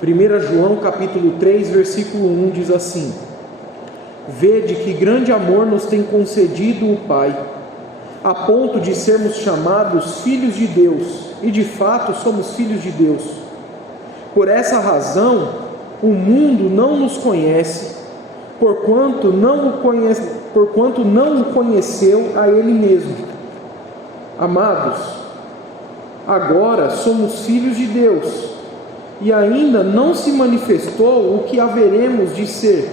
1 João capítulo 3, versículo 1 diz assim: Vede que grande amor nos tem concedido o Pai, a ponto de sermos chamados filhos de Deus, e de fato somos filhos de Deus. Por essa razão, o mundo não nos conhece, porquanto não o conheceu a Ele mesmo. Amados, agora somos filhos de Deus, e ainda não se manifestou o que haveremos de ser.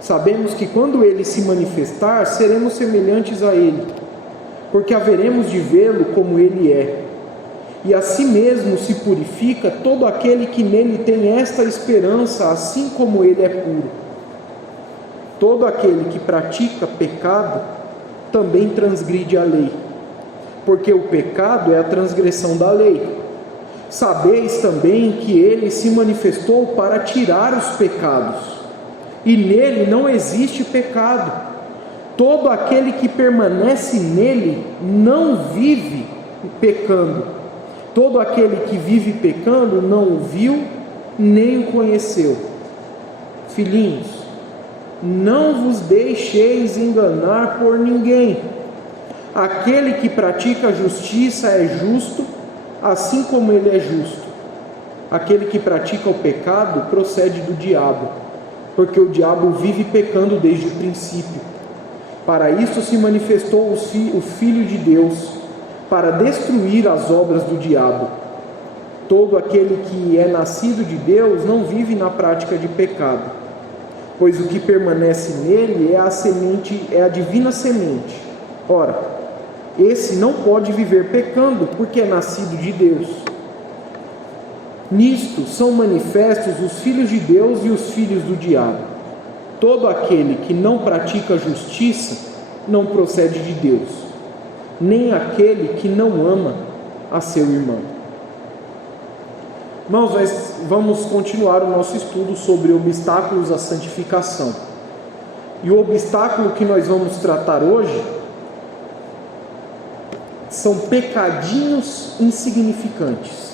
Sabemos que quando Ele se manifestar, seremos semelhantes a Ele, porque haveremos de vê-lo como Ele é. E assim mesmo se purifica todo aquele que nele tem esta esperança, assim como Ele é puro. Todo aquele que pratica pecado também transgride a lei, porque o pecado é a transgressão da lei. Sabeis também que Ele se manifestou para tirar os pecados, e nele não existe pecado. Todo aquele que permanece nele não vive pecando. Todo aquele que vive pecando não o viu, nem o conheceu. Filhinhos, não vos deixeis enganar por ninguém. Aquele que pratica a justiça é justo, assim como ele é justo. Aquele que pratica o pecado procede do diabo, porque o diabo vive pecando desde o princípio. Para isso se manifestou o Filho de Deus, para destruir as obras do diabo. Todo aquele que é nascido de Deus não vive na prática de pecado, pois o que permanece nele é a divina semente. Ora, esse não pode viver pecando, porque é nascido de Deus. Nisto são manifestos os filhos de Deus e os filhos do diabo. Todo aquele que não pratica justiça não procede de Deus, nem aquele que não ama a seu irmão. Irmãos, nós vamos continuar o nosso estudo sobre obstáculos à santificação. E o obstáculo que nós vamos tratar hoje são pecadinhos insignificantes.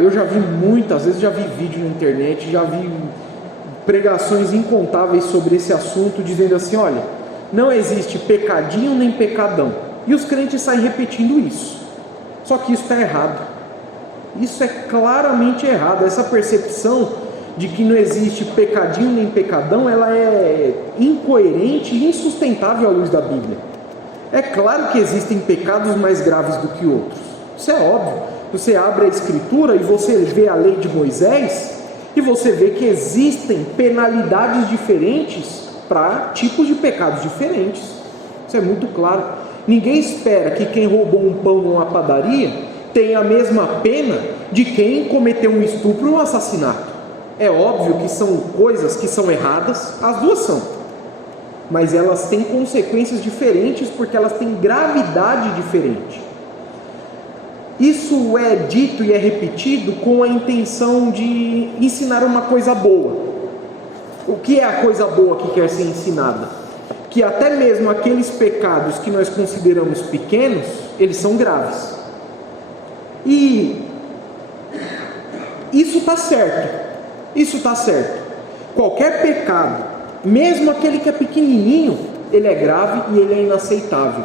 Eu já vi muitas vezes, já vi vídeo na internet, já vi pregações incontáveis sobre esse assunto, dizendo assim: olha, não existe pecadinho nem pecadão. E os crentes saem repetindo isso. Só que isso está errado. Isso é claramente errado. Essa percepção de que não existe pecadinho nem pecadão, ela é incoerente e insustentável à luz da Bíblia. É claro que existem pecados mais graves do que outros. Isso é óbvio. Você abre a Escritura e você vê a lei de Moisés e você vê que existem penalidades diferentes para tipos de pecados diferentes. Isso é muito claro. Ninguém espera que quem roubou um pão numa padaria tenha a mesma pena de quem cometeu um estupro ou um assassinato. É óbvio que são coisas que são erradas, as duas são, mas elas têm consequências diferentes porque elas têm gravidade diferente. Isso é dito e é repetido com a intenção de ensinar uma coisa boa. O que é a coisa boa que quer ser ensinada? Que até mesmo aqueles pecados que nós consideramos pequenos, eles são graves. E isso está certo. Isso está certo. Qualquer pecado, mesmo aquele que é pequenininho, ele é grave e ele é inaceitável.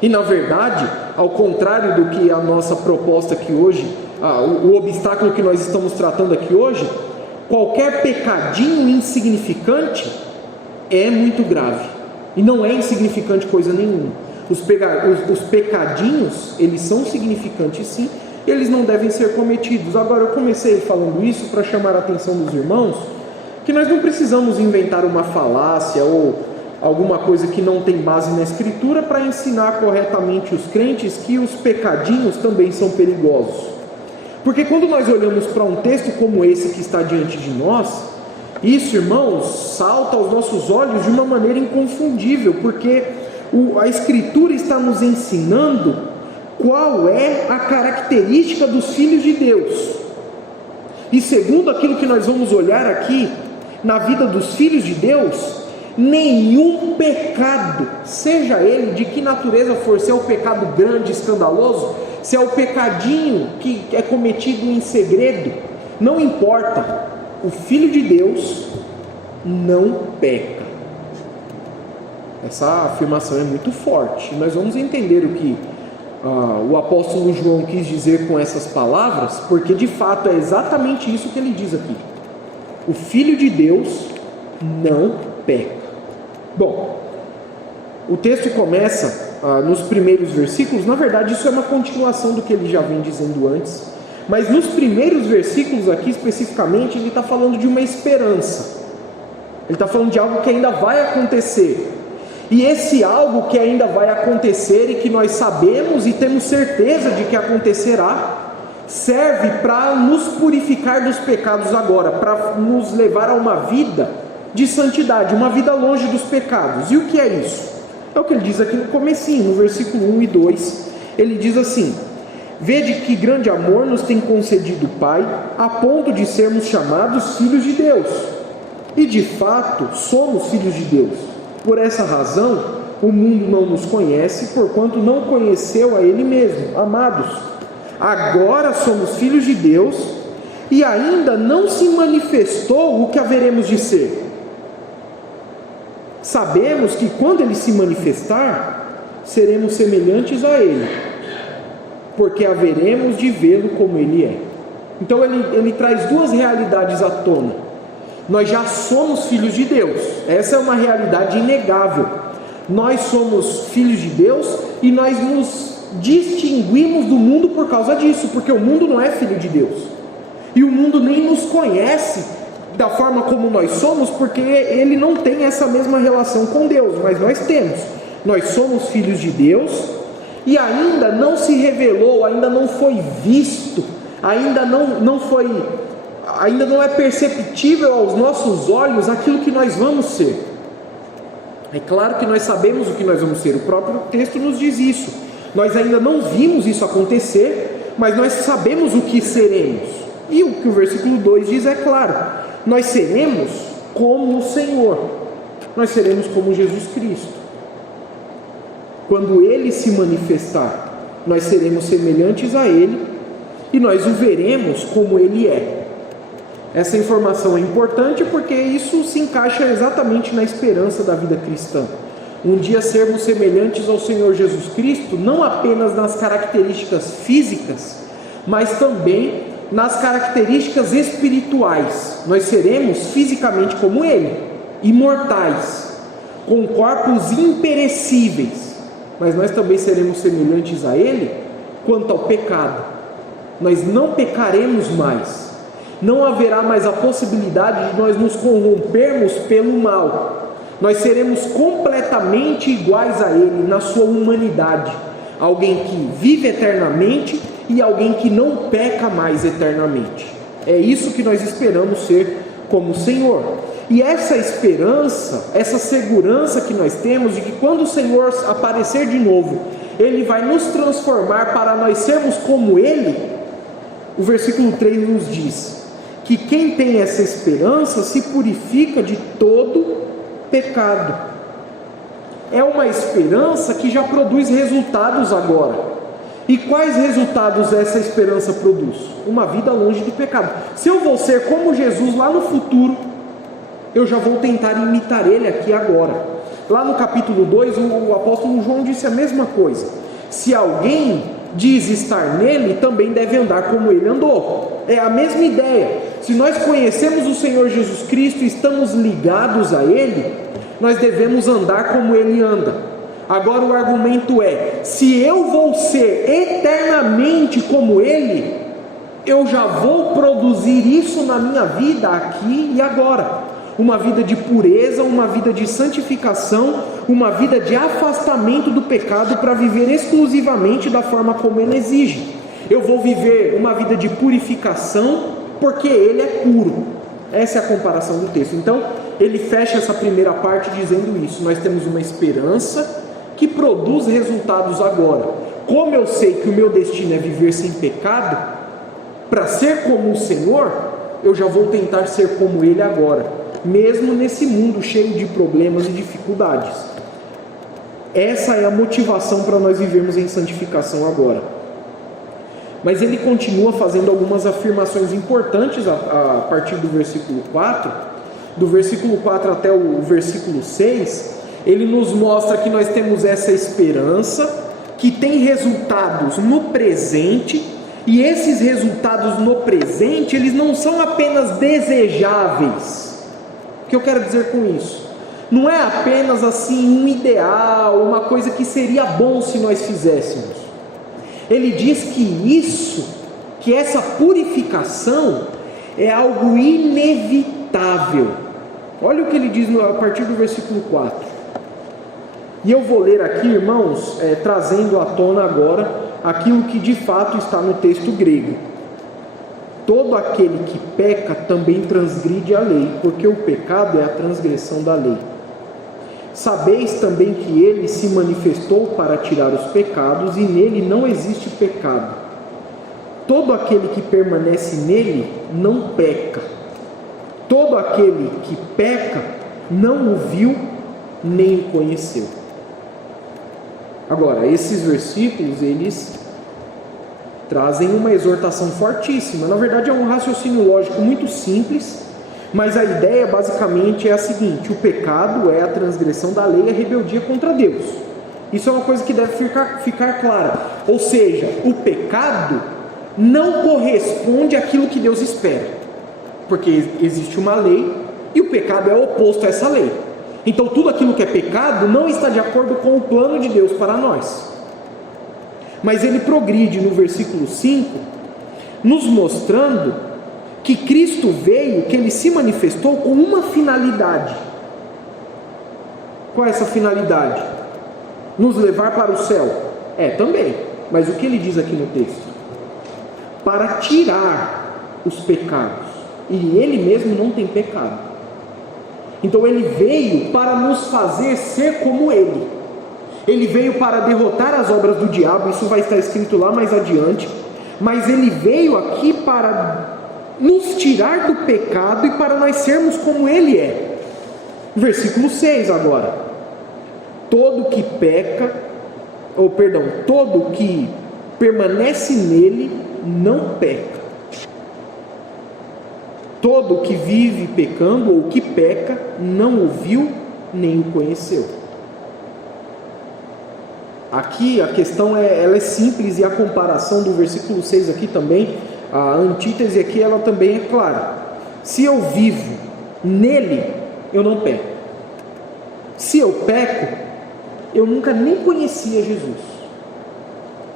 E na verdade, ao contrário do que a nossa proposta aqui hoje, o obstáculo que nós estamos tratando aqui hoje, qualquer pecadinho insignificante é muito grave. E não é insignificante coisa nenhuma. Os pecadinhos, eles são significantes sim, eles não devem ser cometidos. Agora, eu comecei falando isso para chamar a atenção dos irmãos, que nós não precisamos inventar uma falácia ou alguma coisa que não tem base na Escritura para ensinar corretamente os crentes que os pecadinhos também são perigosos. Porque quando nós olhamos para um texto como esse que está diante de nós, isso, irmãos, salta aos nossos olhos de uma maneira inconfundível, porque a Escritura está nos ensinando qual é a característica dos filhos de Deus. E segundo aquilo que nós vamos olhar aqui, na vida dos filhos de Deus, nenhum pecado, seja ele de que natureza for, se é um pecado grande, escandaloso, se é o pecadinho que é cometido em segredo, não importa, o Filho de Deus não peca. Essa afirmação é muito forte. Nós vamos entender o que o apóstolo João quis dizer com essas palavras, porque de fato é exatamente isso que ele diz aqui. O Filho de Deus não peca. Bom, o texto começa nos primeiros versículos. Na verdade, isso é uma continuação do que ele já vem dizendo antes, mas nos primeiros versículos aqui especificamente, ele está falando de uma esperança. Ele está falando de algo que ainda vai acontecer. E esse algo que ainda vai acontecer e que nós sabemos e temos certeza de que acontecerá, serve para nos purificar dos pecados agora, para nos levar a uma vida de santidade, uma vida longe dos pecados. E o que é isso? É o que ele diz aqui no comecinho, no versículo 1 e 2, ele diz assim: vede que grande amor nos tem concedido o Pai, a ponto de sermos chamados filhos de Deus. E de fato somos filhos de Deus. Por essa razão, o mundo não nos conhece, porquanto não conheceu a Ele mesmo. Amados, agora somos filhos de Deus, e ainda não se manifestou o que haveremos de ser. Sabemos que quando Ele se manifestar, seremos semelhantes a Ele, porque haveremos de vê-lo como Ele é. Então ele traz duas realidades à tona. Nós já somos filhos de Deus, essa é uma realidade inegável. Nós somos filhos de Deus e nós nos distinguimos do mundo por causa disso, porque o mundo não é filho de Deus, e o mundo nem nos conhece da forma como nós somos, porque ele não tem essa mesma relação com Deus, mas nós temos. Nós somos filhos de Deus, e ainda não se revelou, ainda não foi visto, ainda não é perceptível aos nossos olhos aquilo que nós vamos ser. É claro que nós sabemos o que nós vamos ser, o próprio texto nos diz isso. Nós ainda não vimos isso acontecer, mas nós sabemos o que seremos. E o que o versículo 2 diz é claro: nós seremos como o Senhor, nós seremos como Jesus Cristo. Quando Ele se manifestar, nós seremos semelhantes a Ele, e nós o veremos como Ele é. Essa informação é importante porque isso se encaixa exatamente na esperança da vida cristã. Um dia sermos semelhantes ao Senhor Jesus Cristo, não apenas nas características físicas, mas também nas características espirituais. Nós seremos fisicamente como Ele, imortais, com corpos imperecíveis, mas nós também seremos semelhantes a Ele quanto ao pecado. Nós não pecaremos mais. Não haverá mais a possibilidade de nós nos corrompermos pelo mal. Nós seremos completamente iguais a Ele na sua humanidade. Alguém que vive eternamente e alguém que não peca mais eternamente. É isso que nós esperamos ser como o Senhor. E essa esperança, essa segurança que nós temos de que quando o Senhor aparecer de novo, Ele vai nos transformar para nós sermos como Ele. O versículo 3 nos diz que quem tem essa esperança se purifica de todo pecado. É uma esperança que já produz resultados agora. E quais resultados essa esperança produz? Uma vida longe do pecado. Se eu vou ser como Jesus lá no futuro, eu já vou tentar imitar Ele aqui agora. Lá no capítulo 2, o apóstolo João disse a mesma coisa: se alguém diz estar nele, também deve andar como Ele andou. É a mesma ideia. Se nós conhecemos o Senhor Jesus Cristo e estamos ligados a Ele, nós devemos andar como Ele anda. Agora o argumento é: se eu vou ser eternamente como Ele, eu já vou produzir isso na minha vida aqui e agora. Uma vida de pureza, uma vida de santificação, uma vida de afastamento do pecado para viver exclusivamente da forma como Ele exige. Eu vou viver uma vida de purificação porque Ele é puro. Essa é a comparação do texto. Então, ele fecha essa primeira parte dizendo isso: nós temos uma esperança que produz resultados agora. Como eu sei que o meu destino é viver sem pecado, para ser como o Senhor, eu já vou tentar ser como Ele agora, mesmo nesse mundo cheio de problemas e dificuldades. Essa é a motivação para nós vivermos em santificação agora. Mas ele continua fazendo algumas afirmações importantes a partir do versículo 4. Do versículo 4 até o versículo 6, ele nos mostra que nós temos essa esperança, que tem resultados no presente, e esses resultados no presente, eles não são apenas desejáveis. O que eu quero dizer com isso? Não é apenas assim um ideal, uma coisa que seria bom se nós fizéssemos. Ele diz que essa purificação é algo inevitável. Olha o que ele diz a partir do versículo 4. E eu vou ler aqui, irmãos, trazendo à tona agora aquilo que de fato está no texto grego. Todo aquele que peca também transgride a lei, porque o pecado é a transgressão da lei. Sabeis também que ele se manifestou para tirar os pecados, e nele não existe pecado. Todo aquele que permanece nele não peca. Todo aquele que peca não o viu nem o conheceu. Agora, esses versículos, eles trazem uma exortação fortíssima. Na verdade, é um raciocínio lógico muito simples, mas a ideia basicamente é a seguinte: o pecado é a transgressão da lei, a rebeldia contra Deus. Isso é uma coisa que deve ficar clara. Ou seja, o pecado não corresponde àquilo que Deus espera, porque existe uma lei e o pecado é oposto a essa lei. Então tudo aquilo que é pecado não está de acordo com o plano de Deus para nós. Mas ele progride no versículo 5, nos mostrando que Cristo veio, que ele se manifestou com uma finalidade. Qual é essa finalidade? Nos levar para o céu? Também. Mas o que ele diz aqui no texto? Para tirar os pecados. E ele mesmo não tem pecado. Então ele veio para nos fazer ser como ele. Ele veio para derrotar as obras do diabo, isso vai estar escrito lá mais adiante. Mas ele veio aqui para nos tirar do pecado e para nós sermos como ele é. Versículo 6 agora. Todo que permanece nele não peca. Todo que vive pecando ou que peca não o viu nem o conheceu. Aqui a questão ela é simples, e a comparação do versículo 6 aqui também, a antítese aqui, ela também é clara. Se eu vivo nele, eu não peco. Se eu peco, eu nunca nem conhecia Jesus.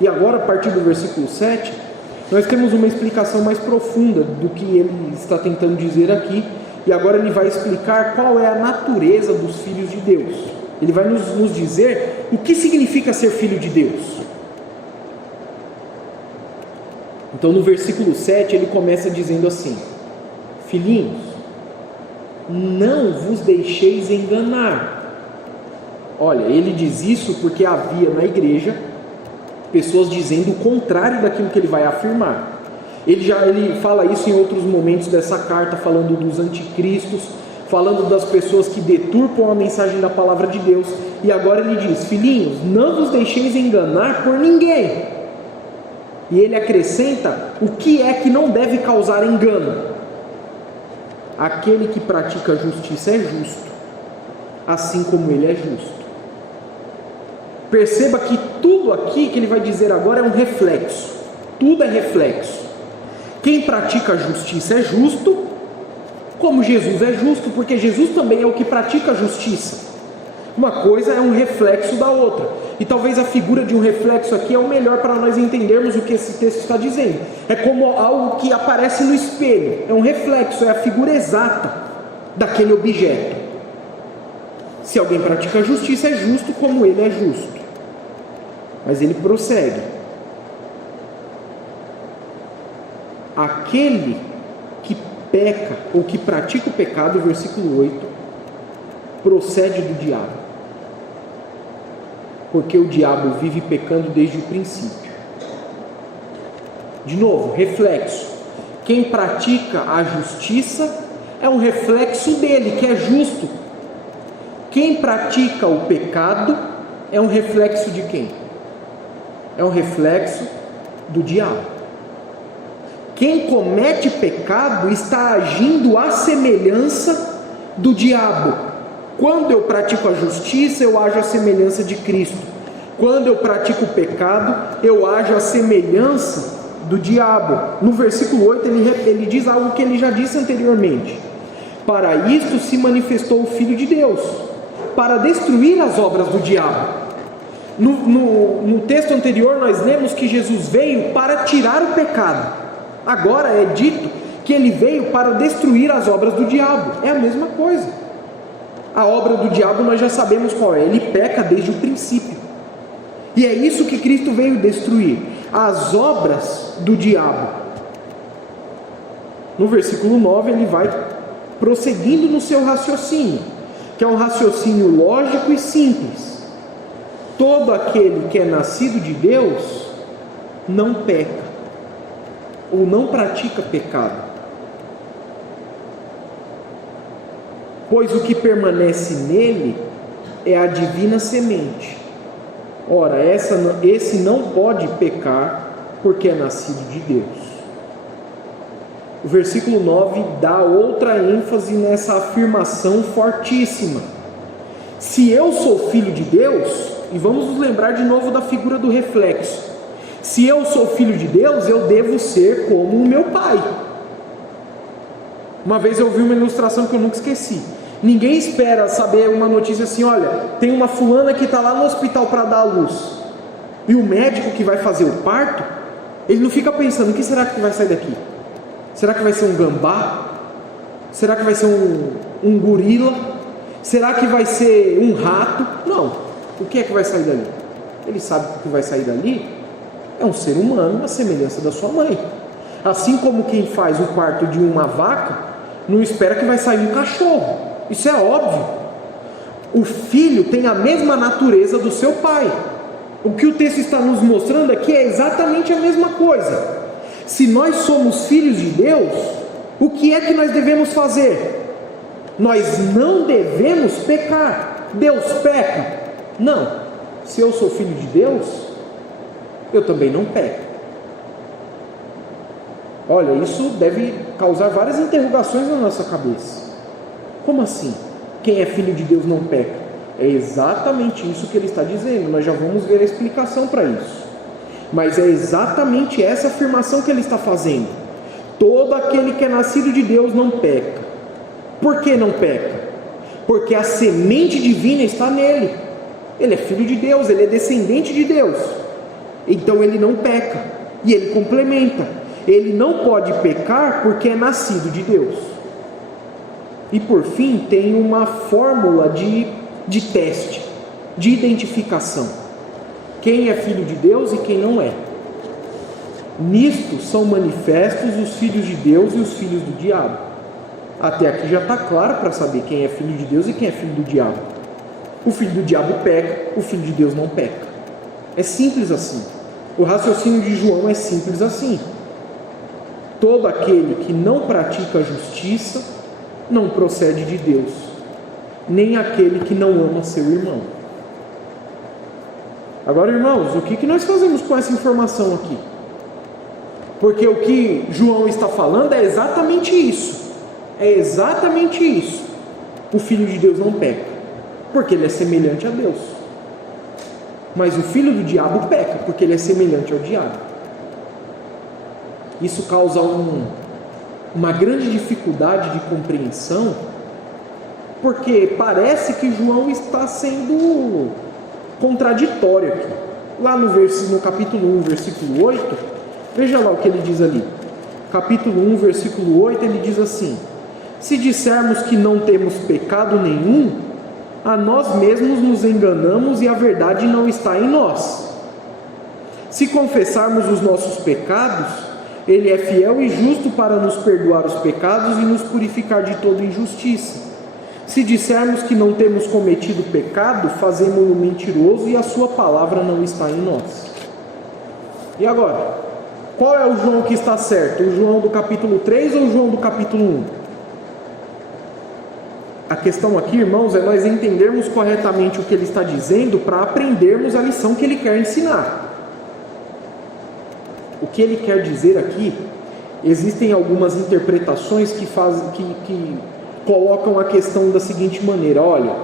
E agora, a partir do versículo 7, nós temos uma explicação mais profunda do que ele está tentando dizer aqui. E agora ele vai explicar qual é a natureza dos filhos de Deus. Ele vai nos dizer o que significa ser filho de Deus. Então no versículo 7 ele começa dizendo assim: filhinhos, não vos deixeis enganar. Olha, ele diz isso porque havia na igreja pessoas dizendo o contrário daquilo que ele vai afirmar. Ele fala isso em outros momentos dessa carta, falando dos anticristos, falando das pessoas que deturpam a mensagem da palavra de Deus. E agora ele diz: filhinhos, não vos deixeis enganar por ninguém. E ele acrescenta o que é que não deve causar engano. Aquele que pratica a justiça é justo, assim como ele é justo. Perceba que tudo aqui que ele vai dizer agora é um reflexo. Tudo é reflexo. Quem pratica a justiça é justo, como Jesus é justo, porque Jesus também é o que pratica a justiça. Uma coisa é um reflexo da outra. E talvez a figura de um reflexo aqui é o melhor para nós entendermos o que esse texto está dizendo. É como algo que aparece no espelho. É um reflexo, é a figura exata daquele objeto. Se alguém pratica a justiça, é justo como ele é justo. Mas ele prossegue: aquele que peca ou que pratica o pecado, versículo 8, procede do diabo, porque o diabo vive pecando desde o princípio. De novo, reflexo. Quem pratica a justiça é um reflexo dele, que é justo. Quem pratica o pecado é um reflexo de quem? É um reflexo do diabo. quem comete pecado está agindo à semelhança do diabo. Quando eu pratico a justiça, eu ajo à semelhança de Cristo. Quando eu pratico o pecado, eu ajo à semelhança do diabo. No versículo 8 ele diz algo que ele já disse anteriormente: para isto se manifestou o Filho de Deus, para destruir as obras do diabo. No texto anterior nós lemos que Jesus veio para tirar o pecado. Agora é dito que ele veio para destruir as obras do diabo. É a mesma coisa. A obra do diabo nós já sabemos qual é: ele peca desde o princípio. E é isso que Cristo veio destruir, as obras do diabo. No versículo 9 ele vai prosseguindo no seu raciocínio, que é um raciocínio lógico e simples. Todo aquele que é nascido de Deus não peca, ou não pratica pecado, pois o que permanece nele é a divina semente. Ora, esse não pode pecar, porque é nascido de Deus. O versículo 9 dá outra ênfase nessa afirmação fortíssima: se eu sou filho de Deus, e vamos nos lembrar de novo da figura do reflexo, se eu sou filho de Deus, eu devo ser como o meu pai. Uma vez eu vi uma ilustração que eu nunca esqueci. Ninguém espera saber uma notícia assim: olha, tem uma fulana que está lá no hospital para dar a luz, e o médico que vai fazer o parto, ele não fica pensando: o que será que vai sair daqui? Será que vai ser um gambá? Será que vai ser um gorila? Será que vai ser um rato? Não. O que é que vai sair dali? Ele sabe que o que vai sair dali é um ser humano, a semelhança da sua mãe. Assim como quem faz o parto de uma vaca não espera que vai sair um cachorro. Isso é óbvio. O filho tem a mesma natureza do seu pai. O que o texto está nos mostrando aqui é exatamente a mesma coisa. Se nós somos filhos de Deus, o que é que nós devemos fazer? Nós não devemos pecar. Deus peca? Não. Se eu sou filho de Deus, eu também não peco. Olha, isso deve causar várias interrogações na nossa cabeça. Como assim? Quem é filho de Deus não peca? É exatamente isso que ele está dizendo. Nós já vamos ver a explicação para isso. Mas é exatamente essa afirmação que ele está fazendo: todo aquele que é nascido de Deus não peca. Por que não peca? Porque a semente divina está nele. Ele é filho de Deus, ele é descendente de Deus. Então ele não peca. E ele complementa: ele não pode pecar porque é nascido de Deus. E por fim tem uma fórmula de teste, de identificação: quem é filho de Deus e quem não é. Nisto são manifestos os filhos de Deus e os filhos do diabo. Até aqui já está claro para saber quem é filho de Deus e quem é filho do diabo. O filho do diabo peca, o filho de Deus não peca. É simples assim. O raciocínio de João é simples assim: todo aquele que não pratica a justiça não procede de Deus, nem aquele que não ama seu irmão. Agora, irmãos, o que nós fazemos com essa informação aqui? Porque o que João está falando é exatamente isso. É exatamente isso. O Filho de Deus não peca, porque ele é semelhante a Deus. Mas o filho do diabo peca, porque ele é semelhante ao diabo. Isso causa uma grande dificuldade de compreensão, porque parece que João está sendo contraditório aqui. Lá no capítulo 1, versículo 8, veja lá o que ele diz ali. Capítulo 1, versículo 8, ele diz assim: se dissermos que não temos pecado nenhum, a nós mesmos nos enganamos e a verdade não está em nós. Se confessarmos os nossos pecados, ele é fiel e justo para nos perdoar os pecados e nos purificar de toda injustiça. Se dissermos que não temos cometido pecado, fazemos-o mentiroso e a sua palavra não está em nós. E agora, qual é o João que está certo? O João do capítulo 3 ou o João do capítulo 1? A questão aqui, irmãos, é nós entendermos corretamente o que ele está dizendo para aprendermos a lição que ele quer ensinar. O que ele quer dizer aqui existem algumas interpretações que colocam a questão da seguinte maneira: olha,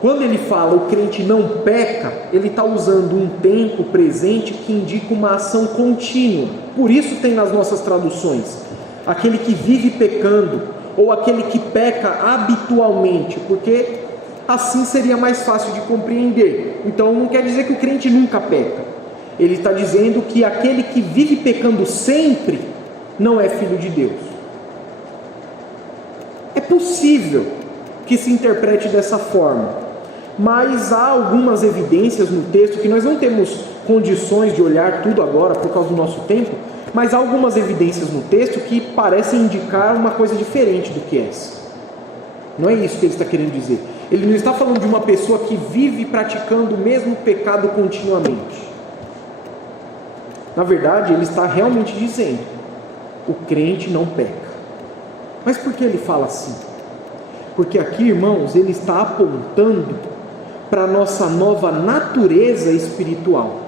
quando ele fala o crente não peca, ele está usando um tempo presente que indica uma ação contínua. Por isso tem nas nossas traduções aquele que vive pecando, ou aquele que peca habitualmente, porque assim seria mais fácil de compreender. Então não quer dizer que o crente nunca peca. Ele está dizendo que aquele que vive pecando sempre não é filho de Deus. É possível que se interprete dessa forma, mas há algumas evidências no texto que nós não temos condições de olhar tudo agora por causa do nosso tempo, mas há algumas evidências no texto que parecem indicar uma coisa diferente do que essa. Não é isso que ele está querendo dizer. Ele não está falando de uma pessoa que vive praticando o mesmo pecado continuamente. Na verdade, ele está realmente dizendo: o crente não peca. Mas por que ele fala assim? Porque aqui, irmãos, ele está apontando para a nossa nova natureza espiritual.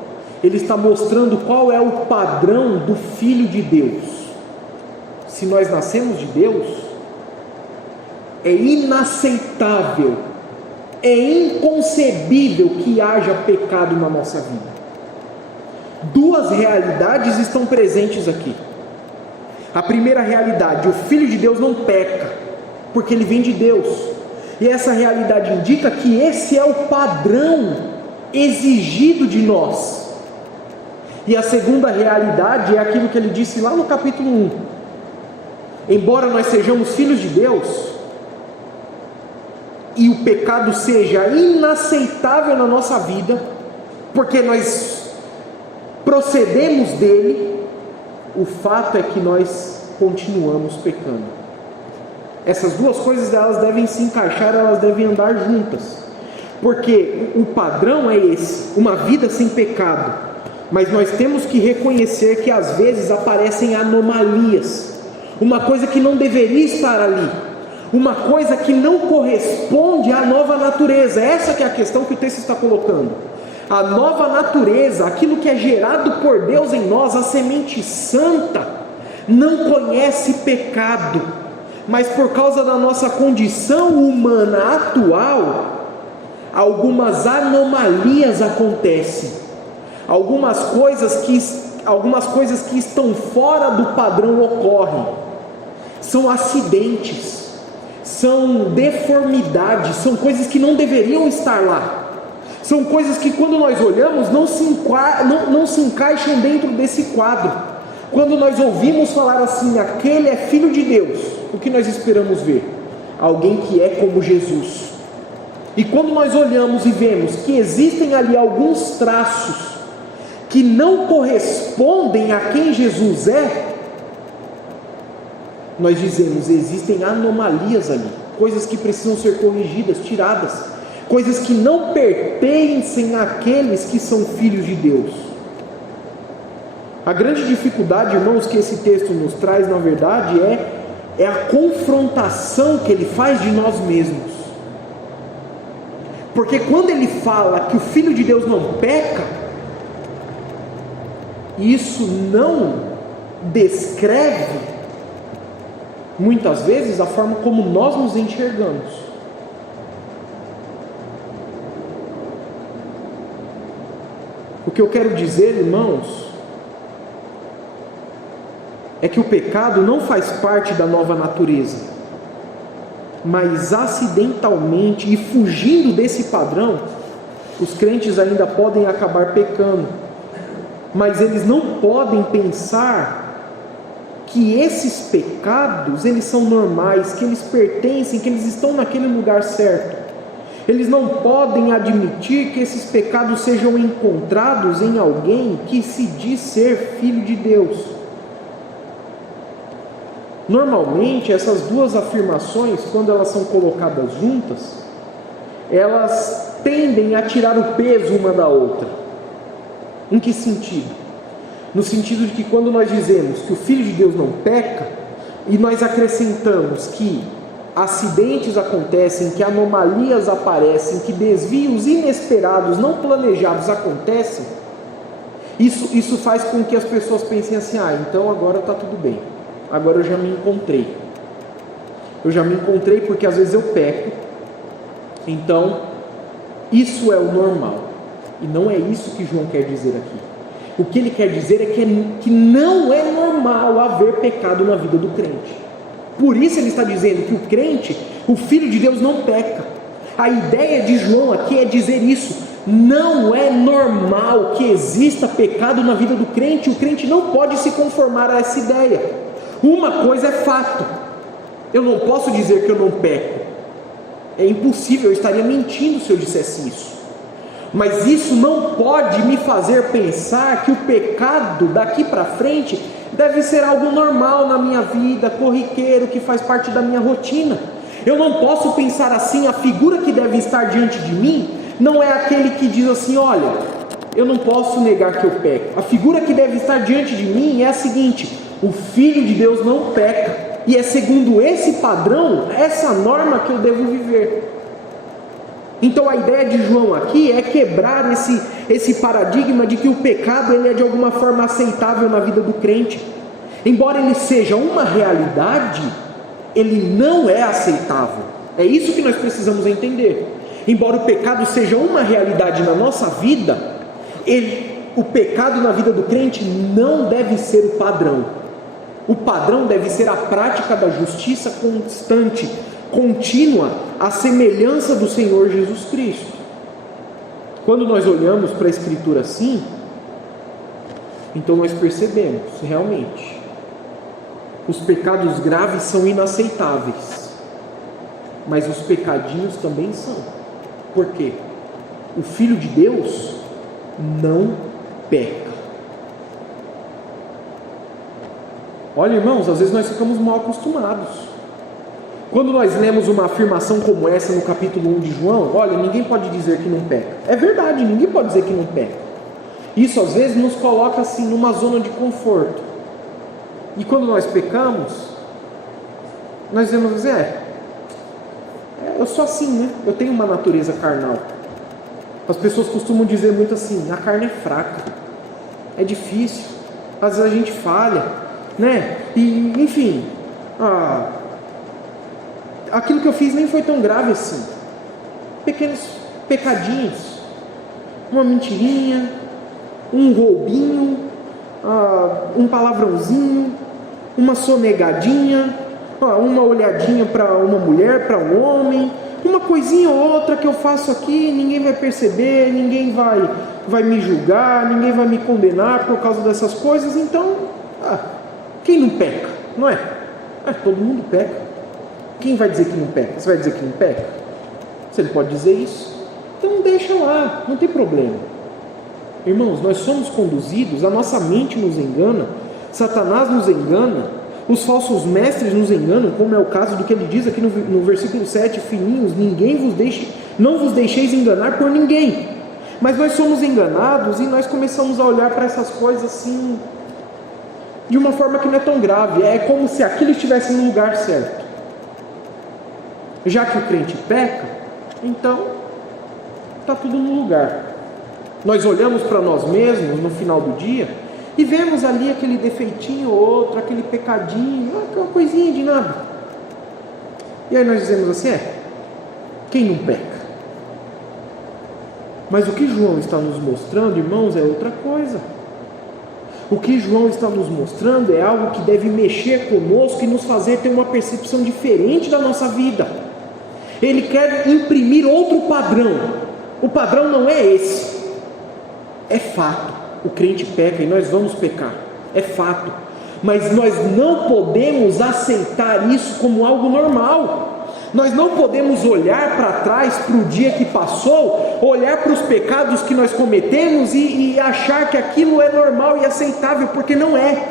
Ele está mostrando qual é o padrão do Filho de Deus. Se nós nascemos de Deus, é inaceitável, é inconcebível que haja pecado na nossa vida. Duas realidades estão presentes aqui. A primeira realidade: o Filho de Deus não peca, porque ele vem de Deus. E essa realidade indica que esse é o padrão exigido de nós. E a segunda realidade é aquilo que ele disse lá no capítulo 1. Embora nós sejamos filhos de Deus, e o pecado seja inaceitável na nossa vida, porque nós procedemos dele, o fato é que nós continuamos pecando. Essas duas coisas, elas devem se encaixar, elas devem andar juntas, porque o padrão é esse, uma vida sem pecado. Mas nós temos que reconhecer que às vezes aparecem anomalias, uma coisa que não deveria estar ali, uma coisa que não corresponde à nova natureza. Essa que é a questão que o texto está colocando. A nova natureza, aquilo que é gerado por Deus em nós, a semente santa, não conhece pecado, mas por causa da nossa condição humana atual, algumas anomalias acontecem, algumas coisas que estão fora do padrão ocorrem, são acidentes, são deformidades, são coisas que não deveriam estar lá, são coisas que quando nós olhamos não se encaixam dentro desse quadro. Quando nós ouvimos falar assim, aquele é filho de Deus, o que nós esperamos ver? Alguém que é como Jesus. E quando nós olhamos e vemos que existem ali alguns traços que não correspondem a quem Jesus é, nós dizemos: existem anomalias ali, coisas que precisam ser corrigidas, tiradas, coisas que não pertencem àqueles que são filhos de Deus. A grande dificuldade, irmãos, que esse texto nos traz, na verdade, é a confrontação que ele faz de nós mesmos. Porque quando ele fala que o Filho de Deus não peca, isso não descreve, muitas vezes, a forma como nós nos enxergamos. O que eu quero dizer, irmãos, é que o pecado não faz parte da nova natureza, mas acidentalmente e fugindo desse padrão, os crentes ainda podem acabar pecando, mas eles não podem pensar que esses pecados, eles são normais, que eles pertencem, que eles estão naquele lugar certo. Eles não podem admitir que esses pecados sejam encontrados em alguém que se diz ser filho de Deus. Normalmente, essas duas afirmações, quando elas são colocadas juntas, elas tendem a tirar o peso uma da outra. Em que sentido? No sentido de que quando nós dizemos que o Filho de Deus não peca, e nós acrescentamos que acidentes acontecem, que anomalias aparecem, que desvios inesperados, não planejados acontecem, Isso faz com que as pessoas pensem assim: então agora está tudo bem, agora eu já me encontrei. Eu já me encontrei porque às vezes eu peco, então isso é o normal. E não é isso que João quer dizer aqui. O que ele quer dizer é que não é normal haver pecado na vida do crente. Por isso ele está dizendo que o crente, o Filho de Deus, não peca. A ideia de João aqui é dizer isso: não é normal que exista pecado na vida do crente. O crente não pode se conformar a essa ideia. Uma coisa é fato: eu não posso dizer que eu não peco. É impossível, eu estaria mentindo se eu dissesse isso. Mas isso não pode me fazer pensar que o pecado daqui para frente deve ser algo normal na minha vida, corriqueiro, que faz parte da minha rotina. Eu não posso pensar assim: a figura que deve estar diante de mim não é aquele que diz assim: olha, eu não posso negar que eu peco. A figura que deve estar diante de mim é a seguinte: o Filho de Deus não peca, e é segundo esse padrão, essa norma que eu devo viver. Então a ideia de João aqui é quebrar esse paradigma de que o pecado ele é de alguma forma aceitável na vida do crente. Embora ele seja uma realidade, ele não é aceitável. É isso que nós precisamos entender. Embora o pecado seja uma realidade na nossa vida, o pecado na vida do crente não deve ser o padrão. O padrão deve ser a prática da justiça constante, contínua, à semelhança do Senhor Jesus Cristo. Quando nós olhamos para a Escritura assim, então nós percebemos realmente os pecados graves são inaceitáveis, mas os pecadinhos também são. Por quê? O Filho de Deus não peca. Olha, irmãos, às vezes nós ficamos mal acostumados. Quando nós lemos uma afirmação como essa no capítulo 1 de João: olha, ninguém pode dizer que não peca. É verdade, ninguém pode dizer que não peca. Isso às vezes nos coloca assim numa zona de conforto. E quando nós pecamos, nós dizemos assim: eu sou assim, né? Eu tenho uma natureza carnal. As pessoas costumam dizer muito assim: a carne é fraca, é difícil, às vezes a gente falha, né? E enfim, aquilo que eu fiz nem foi tão grave assim. Pequenos pecadinhos, uma mentirinha, um roubinho, um palavrãozinho, uma sonegadinha, uma olhadinha para uma mulher, para um homem, uma coisinha ou outra que eu faço aqui, ninguém vai perceber, ninguém vai me julgar, ninguém vai me condenar por causa dessas coisas. Então, quem não peca, não é? Todo mundo peca. Quem vai dizer que não peca? Você vai dizer que não peca? Você não pode dizer isso? Então deixa lá, não tem problema. Irmãos, nós somos conduzidos, a nossa mente nos engana, Satanás nos engana, os falsos mestres nos enganam, como é o caso do que ele diz aqui no versículo 7, filhinhos, não vos deixeis enganar por ninguém. Mas nós somos enganados e nós começamos a olhar para essas coisas assim, de uma forma que não é tão grave. É como se aquilo estivesse no lugar certo. Já que o crente peca, então está tudo no lugar. Nós olhamos para nós mesmos no final do dia e vemos ali aquele defeitinho ou outro, aquele pecadinho, aquela coisinha de nada. E aí nós dizemos assim: quem não peca? Mas o que João está nos mostrando, irmãos, é outra coisa. O que João está nos mostrando é algo que deve mexer conosco e nos fazer ter uma percepção diferente da nossa vida. Ele quer imprimir outro padrão. O padrão não é esse. É fato, o crente peca e nós vamos pecar, é fato. Mas nós não podemos aceitar isso como algo normal. Nós não podemos olhar para trás, para o dia que passou, olhar para os pecados que nós cometemos e achar que aquilo é normal e aceitável, porque não é.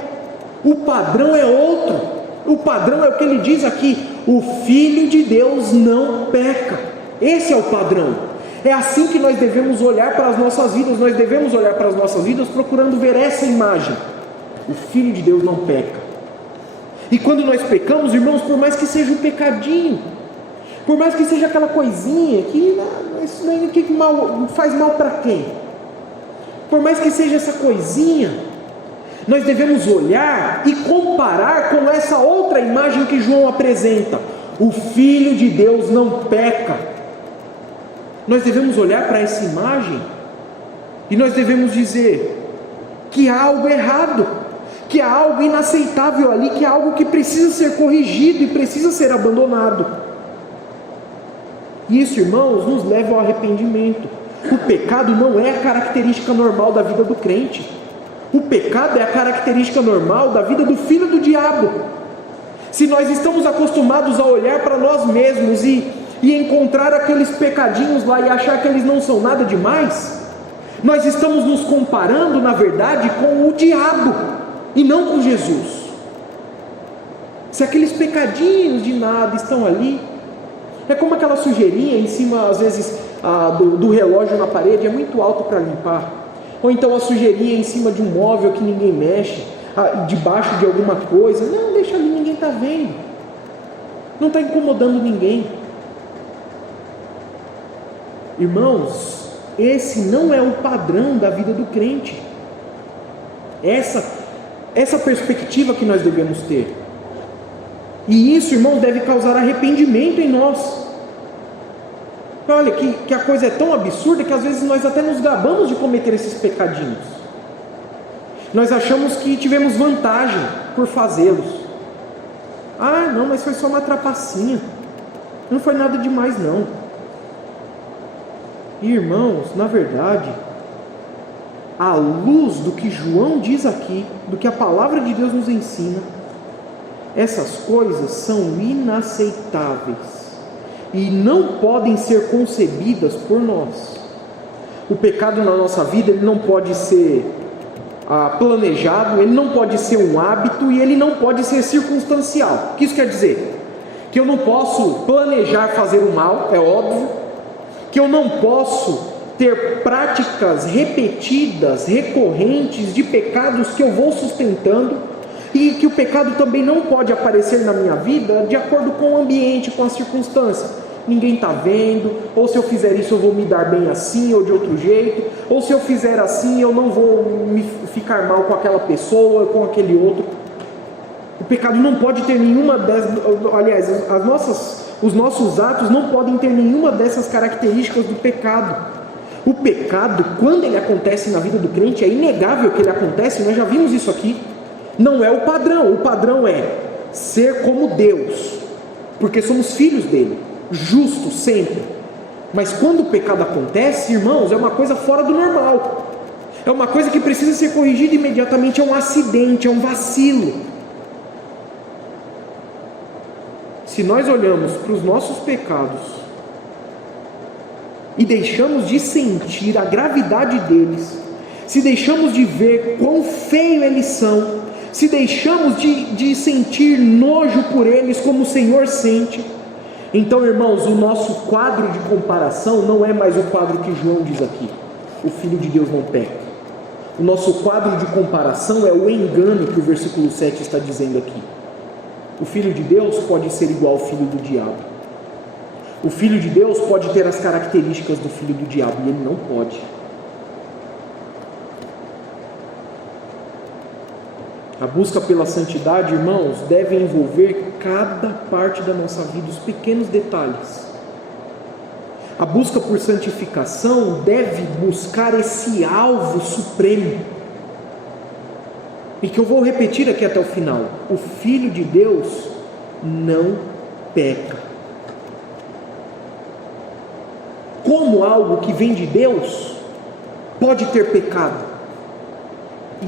O padrão é outro. O padrão é o que ele diz aqui: o Filho de Deus não peca. Esse é o padrão. É assim que nós devemos olhar para as nossas vidas. Nós devemos olhar para as nossas vidas procurando ver essa imagem: o Filho de Deus não peca. E quando nós pecamos, irmãos, por mais que seja um pecadinho, por mais que seja aquela coisinha que isso daí faz mal para quem? por mais que seja essa coisinha, nós devemos olhar e comparar com essa outra imagem que João apresenta. O Filho de Deus não peca. Nós devemos olhar para essa imagem e nós devemos dizer que há algo errado, que há algo inaceitável ali, que há algo que precisa ser corrigido e precisa ser abandonado. E isso, irmãos, nos leva ao arrependimento. O pecado não é a característica normal da vida do crente. O pecado é a característica normal da vida do filho do diabo. Se nós estamos acostumados a olhar para nós mesmos e encontrar aqueles pecadinhos lá e achar que eles não são nada demais, nós estamos nos comparando, na verdade, com o diabo e não com Jesus. Se aqueles pecadinhos de nada estão ali, é como aquela sujeirinha em cima, às vezes, do relógio na parede, é muito alto para limpar. Ou então a sujeirinha em cima de um móvel que ninguém mexe, debaixo de alguma coisa. Não, deixa ali, ninguém está vendo. Não está incomodando ninguém. Irmãos, esse não é o padrão da vida do crente. Essa perspectiva que nós devemos ter. E isso, irmão, deve causar arrependimento em nós. Olha, que a coisa é tão absurda que às vezes nós até nos gabamos de cometer esses pecadinhos. Nós achamos que tivemos vantagem por fazê-los. Ah, não, mas foi só uma trapacinha. Não foi nada demais, não. E, irmãos, na verdade, à luz do que João diz aqui, do que a palavra de Deus nos ensina, essas coisas são inaceitáveis e não podem ser concebidas por nós. O pecado na nossa vida, ele não pode ser planejado, ele não pode ser um hábito e ele não pode ser circunstancial. O que isso quer dizer? Que eu não posso planejar fazer o mal, é óbvio, que eu não posso ter práticas repetidas, recorrentes de pecados que eu vou sustentando, e que o pecado também não pode aparecer na minha vida de acordo com o ambiente, com as circunstâncias. Ninguém está vendo, ou se eu fizer isso eu vou me dar bem assim ou de outro jeito, ou se eu fizer assim eu não vou ficar mal com aquela pessoa, com aquele outro. O pecado não pode ter nenhuma dessas, aliás, os nossos atos não podem ter nenhuma dessas características do pecado. O pecado, quando ele acontece na vida do crente, é inegável que ele acontece, nós já vimos isso aqui. Não é o padrão é ser como Deus, porque somos filhos dele, justos sempre. Mas quando o pecado acontece, irmãos, é uma coisa fora do normal, é uma coisa que precisa ser corrigida imediatamente, é um acidente, é um vacilo. Se nós olhamos para os nossos pecados e deixamos de sentir a gravidade deles, se deixamos de ver quão feio eles são, se deixamos de sentir nojo por eles como o Senhor sente, então, irmãos, o nosso quadro de comparação não é mais o quadro que João diz aqui, o Filho de Deus não peca. O nosso quadro de comparação é o engano que o versículo 7 está dizendo aqui. O Filho de Deus pode ser igual ao filho do diabo. O Filho de Deus pode ter as características do filho do diabo, e ele não pode. A busca pela santidade, irmãos, deve envolver cada parte da nossa vida, os pequenos detalhes. A busca por santificação deve buscar esse alvo supremo. E que eu vou repetir aqui até o final: o Filho de Deus não peca. Como algo que vem de Deus pode ter pecado?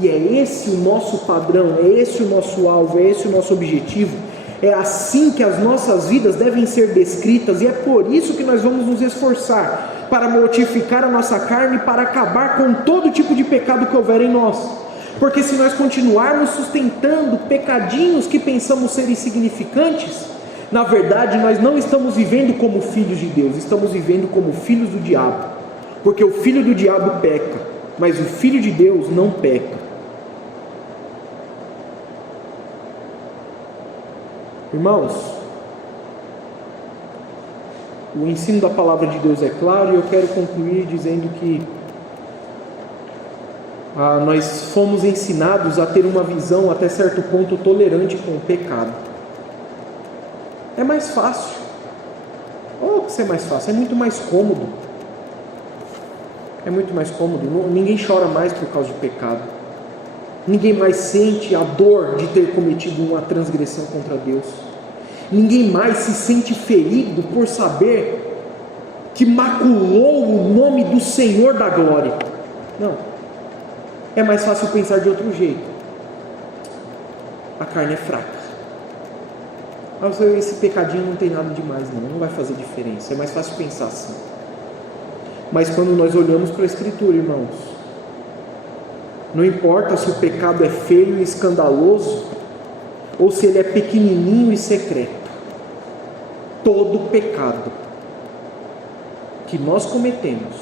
E é esse o nosso padrão, é esse o nosso alvo, é esse o nosso objetivo. É assim que as nossas vidas devem ser descritas, e é por isso que nós vamos nos esforçar para mortificar a nossa carne, para acabar com todo tipo de pecado que houver em nós. Porque se nós continuarmos sustentando pecadinhos que pensamos ser insignificantes, na verdade nós não estamos vivendo como filhos de Deus, estamos vivendo como filhos do diabo. Porque o filho do diabo peca, mas o Filho de Deus não peca. Irmãos, o ensino da palavra de Deus é claro, e eu quero concluir dizendo que nós fomos ensinados a ter uma visão até certo ponto tolerante com o pecado. É mais fácil. Ou que é mais fácil, é muito mais cômodo. É muito mais cômodo. Ninguém chora mais por causa de pecado. Ninguém mais sente a dor de ter cometido uma transgressão contra Deus. Ninguém mais se sente ferido por saber que maculou o nome do Senhor da glória. Não. É mais fácil pensar de outro jeito. A carne é fraca. Mas esse pecadinho não tem nada demais, não vai fazer diferença. É mais fácil pensar assim. Mas quando nós olhamos para a Escritura, irmãos, não importa se o pecado é feio e escandaloso, ou se ele é pequenininho e secreto, todo pecado que nós cometemos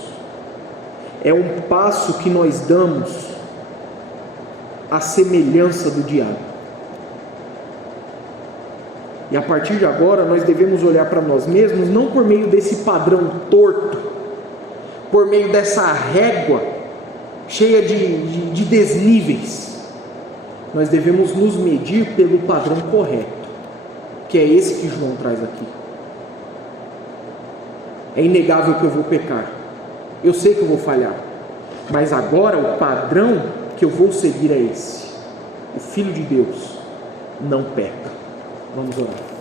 é um passo que nós damos à semelhança do diabo. E a partir de agora nós devemos olhar para nós mesmos não por meio desse padrão torto, por meio dessa régua cheia de desníveis. Nós devemos nos medir pelo padrão correto, que é esse que João traz aqui. É inegável que eu vou pecar, eu sei que eu vou falhar, mas agora o padrão que eu vou seguir é esse: o Filho de Deus não peca. Vamos orar.